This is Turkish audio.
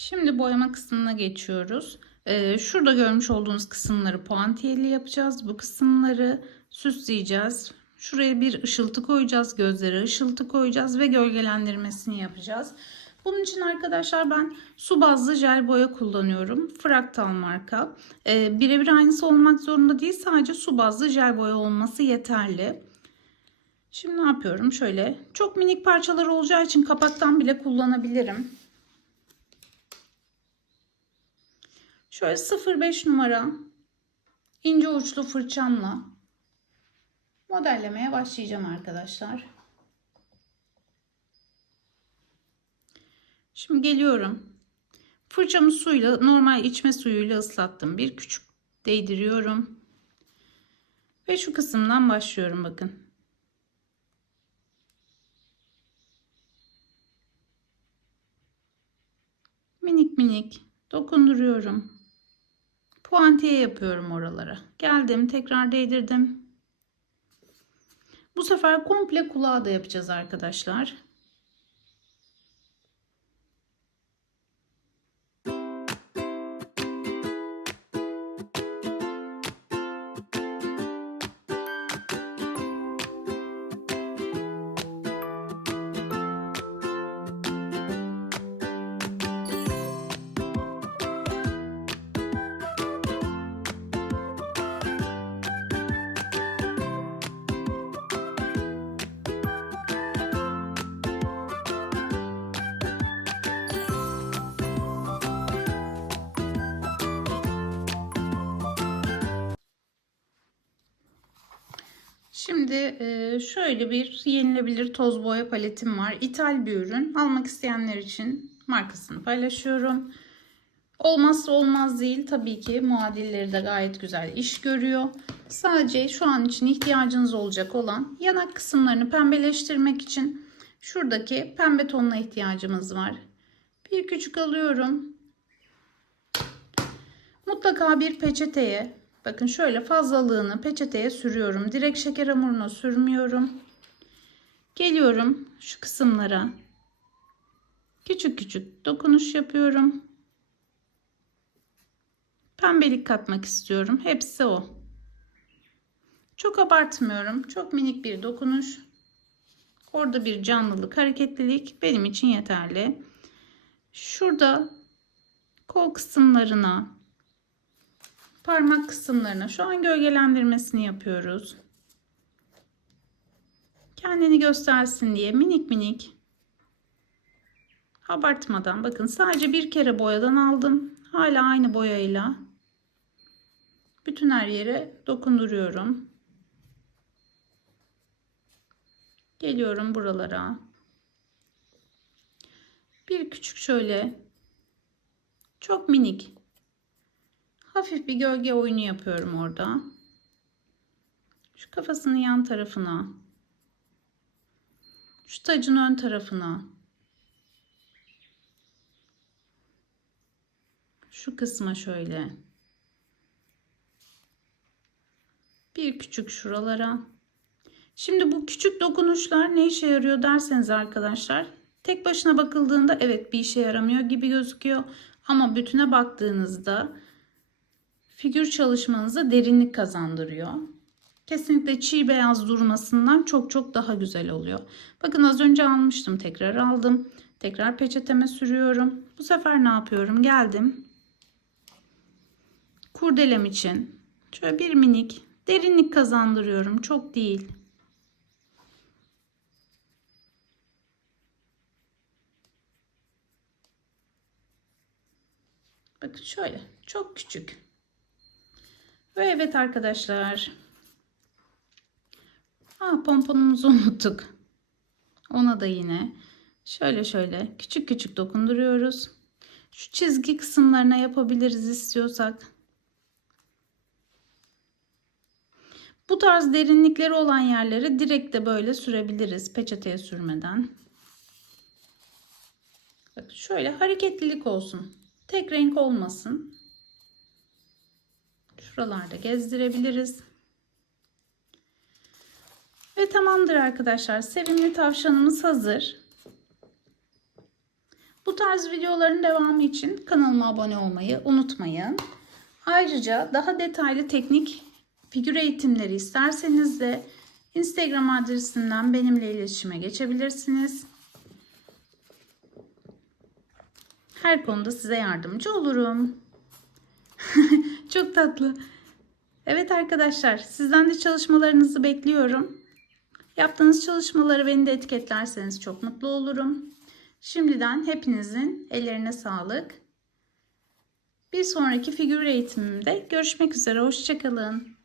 Şimdi boyama kısmına geçiyoruz. Ee, şurada görmüş olduğunuz kısımları puantiyeli yapacağız. Bu kısımları süsleyeceğiz. Şuraya bir ışıltı koyacağız. Gözlere ışıltı koyacağız ve gölgelendirmesini yapacağız. Bunun için arkadaşlar ben su bazlı jel boya kullanıyorum. Fraktal marka. Ee, Birebir aynısı olmak zorunda değil. Sadece su bazlı jel boya olması yeterli. Şimdi ne yapıyorum? Şöyle çok minik parçalar olacağı için kapaktan bile kullanabilirim. Şöyle 0.5 numara ince uçlu fırçamla modellemeye başlayacağım arkadaşlar. Şimdi geliyorum. Fırçamı suyla normal içme suyuyla ıslattım. Bir küçük değdiriyorum. Ve şu kısımdan başlıyorum bakın. Minik minik dokunduruyorum. Puantiye yapıyorum oralara. Geldim tekrar değdirdim. Bu sefer komple kulağı da yapacağız arkadaşlar. Şimdi e, şöyle bir yenilebilir toz boya paletim var. İthal bir ürün. Almak isteyenler için markasını paylaşıyorum. Olmazsa olmaz değil. Tabii ki muadilleri de gayet güzel iş görüyor. Sadece şu an için ihtiyacınız olacak olan yanak kısımlarını pembeleştirmek için şuradaki pembe tonuna ihtiyacımız var. Bir küçük alıyorum. Mutlaka bir peçeteye Bakın şöyle fazlalığını peçeteye sürüyorum. Direkt şeker hamuruna sürmüyorum. Geliyorum şu kısımlara. Küçük küçük dokunuş yapıyorum. Pembelik katmak istiyorum. Hepsi o. Çok abartmıyorum. Çok minik bir dokunuş. Orada bir canlılık, hareketlilik benim için yeterli. Şurada kol kısımlarına parmak kısımlarına şu an gölgelendirmesini yapıyoruz. Kendini göstersin diye minik minik abartmadan bakın sadece bir kere boyadan aldım. Hala aynı boyayla bütün her yere dokunduruyorum. Geliyorum buralara. Bir küçük şöyle çok minik Hafif bir gölge oyunu yapıyorum orada. Şu kafasının yan tarafına. Şu tacın ön tarafına. Şu kısma şöyle. Bir küçük şuralara. Şimdi bu küçük dokunuşlar ne işe yarıyor derseniz arkadaşlar. Tek başına bakıldığında evet bir işe yaramıyor gibi gözüküyor. Ama bütüne baktığınızda figür çalışmanıza derinlik kazandırıyor. Kesinlikle çiğ beyaz durmasından çok çok daha güzel oluyor. Bakın az önce almıştım tekrar aldım. Tekrar peçeteme sürüyorum. Bu sefer ne yapıyorum? Geldim. Kurdelem için şöyle bir minik derinlik kazandırıyorum. Çok değil. Bakın şöyle çok küçük. Ve evet arkadaşlar. Ha pomponumuzu unuttuk. Ona da yine şöyle şöyle küçük küçük dokunduruyoruz. Şu çizgi kısımlarına yapabiliriz istiyorsak. Bu tarz derinlikleri olan yerlere direkt de böyle sürebiliriz peçeteye sürmeden. Bak şöyle hareketlilik olsun. Tek renk olmasın. Şuralarda gezdirebiliriz. Ve tamamdır arkadaşlar. Sevimli tavşanımız hazır. Bu tarz videoların devamı için kanalıma abone olmayı unutmayın. Ayrıca daha detaylı teknik figür eğitimleri isterseniz de Instagram adresinden benimle iletişime geçebilirsiniz. Her konuda size yardımcı olurum. Çok tatlı. Evet arkadaşlar, sizden de çalışmalarınızı bekliyorum. Yaptığınız çalışmaları beni de etiketlerseniz çok mutlu olurum. Şimdiden hepinizin ellerine sağlık. Bir sonraki figür eğitimimde görüşmek üzere. Hoşçakalın.